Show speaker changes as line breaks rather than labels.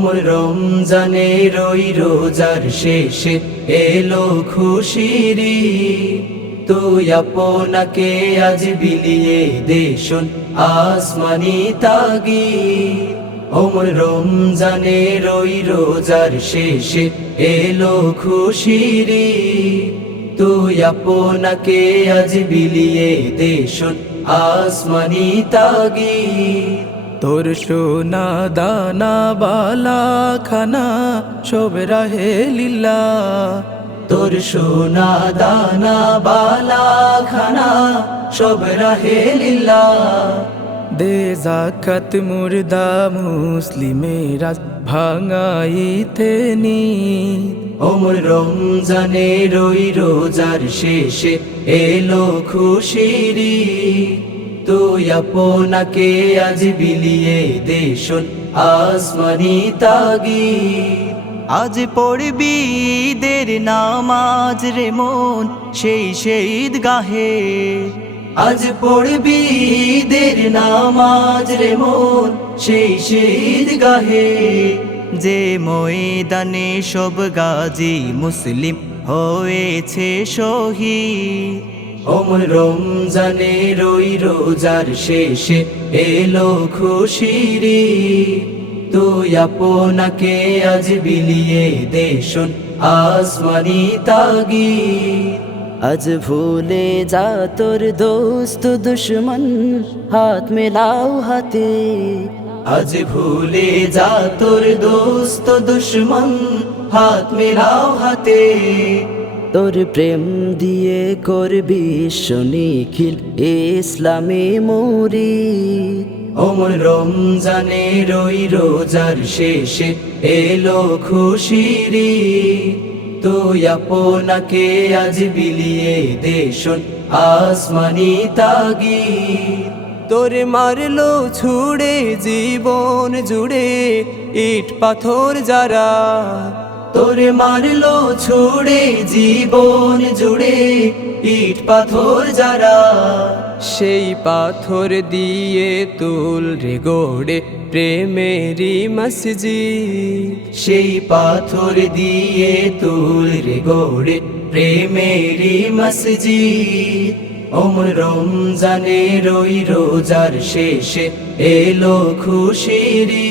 অমর রমজানে রই রোজার শেষে এলো খুশিরি। তুই আপনাকে আজ বিলিয়ে দেশন আসমানি তাগি অমর রমজানে রই রোজার শেষে এলো খুশিরি। তুই আপনাকে আজ বিলিয়ে দেশন আসমানি তাগি
তোর সোনা দানা বালা খানা সব রাহে লীলা।
তোর সোনা দানা বালা খানা সব রাহে লীলা।
দে জাকাত মুর্দা মুসলিমেরা ভাঙাইতে নি
ওমর রমজানে রই রোজার শেষে এলো খুশিরি তুই আপনাকে আজ বিলিয়ে দেশন আসমানি তাগি
আজ পড়বি ঈদের নামাজ রে মন সেই শহীদ গাহে।
আজ পড়বি দের নামাজ রে মন সেই শহীদ গাহে।
যে ময়দানে সব গাজী মুসলিম হয়েছে শহীদ
ওমর রমজানে রই রোজার শেষে এলো খুশিরি তুই আপনাকে আজ বিলিয়ে দেশন আসমানি তাগি
আজ ভুলে যা তোর দোস্ত দুশ্মন হাত মেলাও হাতে।
আজ ভুলে যা তোর দোস্ত দুশ্মন হাত মেলাও হাতে।
তোর প্রেম দিয়ে করবি নিখিল ইসলামে মরি
ওমর রমজানে রই রোজার শেষে এলো খুশিরি। তুই আপনাকে আজ বিলিয়ে দেশন আসমানি তাগি
তোর মারলো ছুড়ে জীবন জুড়ে ইট পাথর যারা
তোরে মারলো ছুড়ে জীবন জুড়ে ইট পাথর যারা
সেই পাথর দিয়ে তুল রে গোড়ে প্রেমেরি মসজিদ।
সেই পাথর দিয়ে তুল রে গোড়ে প্রেমেরি মসজিদ। ওমর রমজানে রই রোজার শেষে এলো খুশিরি